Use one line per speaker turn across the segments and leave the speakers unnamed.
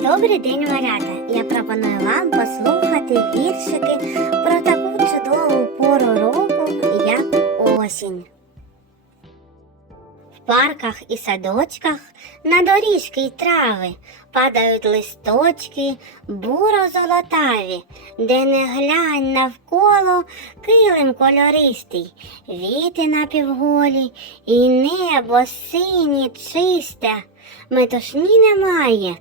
Добрий день, малята! Я пропоную вам послухати віршики про таку чудову пору року, як осінь. В парках і садочках на доріжки й трави падають листочки буро-золотаві, де не глянь навколо килим кольористий, віти напівголі, і небо синє чисте, метушні немає,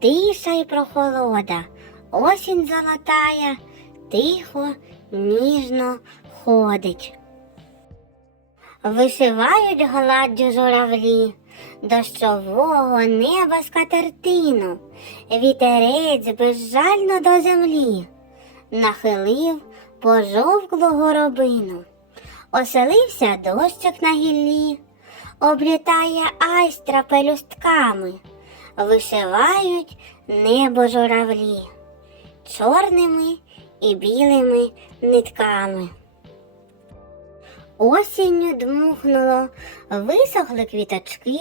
тиша й прохолода, осінь золотая, тихо, ніжно ходить. Вишивають гладдю журавлі, дощового неба скатертину, вітерець безжально до землі, нахилив пожовклу горобину, оселився дощик на гіллі, облітає айстра пелюстками, вишивають небо журавлі, чорними і білими нитками. Осінню дмухнуло, висохли квіточки,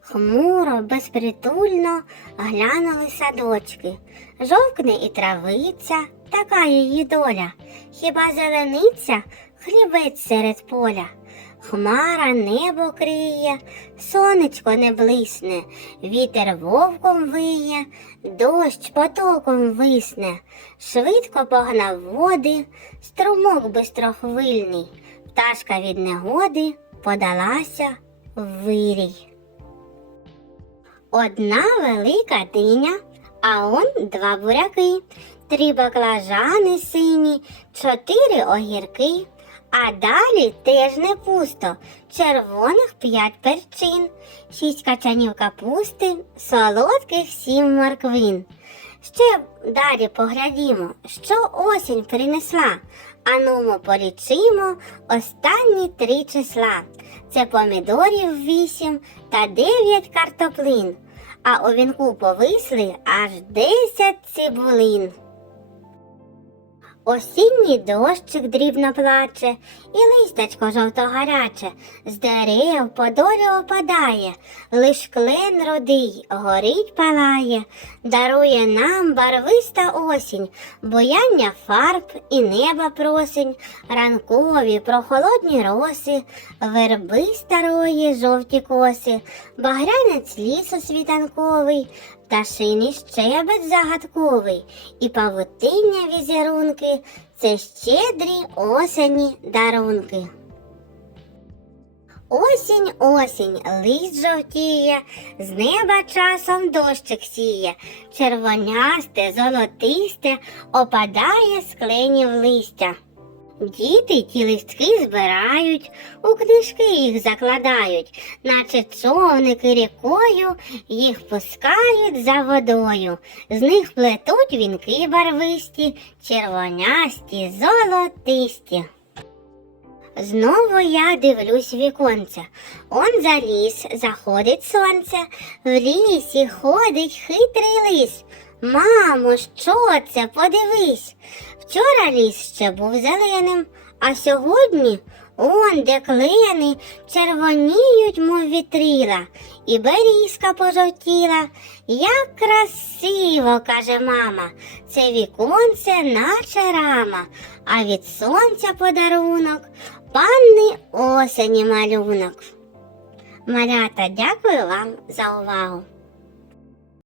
хмуро, безпритульно глянули садочки. Жовкне і травиця, така її доля, хіба зелениця хлібець серед поля. Хмара небо криє, сонечко не блисне, вітер вовком виє, дощ потоком висне, швидко погнав води, струмок бистрохвильний, пташка від негоди подалася в вирій. Одна велика диня, а он два буряки, три баклажани сині, чотири огірки. А далі теж не пусто, червоних п'ять перчин, шість качанів капусти, солодких сім морквин. Ще далі поглядімо, що осінь принесла. Анумо полічимо останні три числа. Це помідорів вісім та дев'ять картоплин, а у вінку повисли аж десять цибулин. Осінній дощик дрібно плаче, і листячко жовто-гаряче, з дерев по долі опадає, лиш клен рудий горить палає, дарує нам барвиста осінь, бояння фарб і неба просень, ранкові прохолодні роси, верби старої жовті коси, багрянець лісу світанковий, пташиний щебет загадковий, і павутиння візерунки це щедрі осені дарунки. Осінь, осінь, лист жовтіє, з неба часом дощик сіє, червонясте, золотисте опадає з кленів листя. Діти ті листки збирають, у книжки їх закладають, наче човники рікою їх пускають за водою. З них плетуть вінки барвисті, червонясті, золотисті. Знову я дивлюсь в віконце. Он за ліс заходить сонце, в лісі ходить хитрий лис. Мамо, що це? Подивись. Вчора ліс ще був зеленим, а сьогодні он де клени червоніють, мов вітрила, і берізка пожовтіла. Як красиво, каже мама, це віконце наче рама, а від сонця подарунок, осені малюнок. Малята, дякую вам за увагу.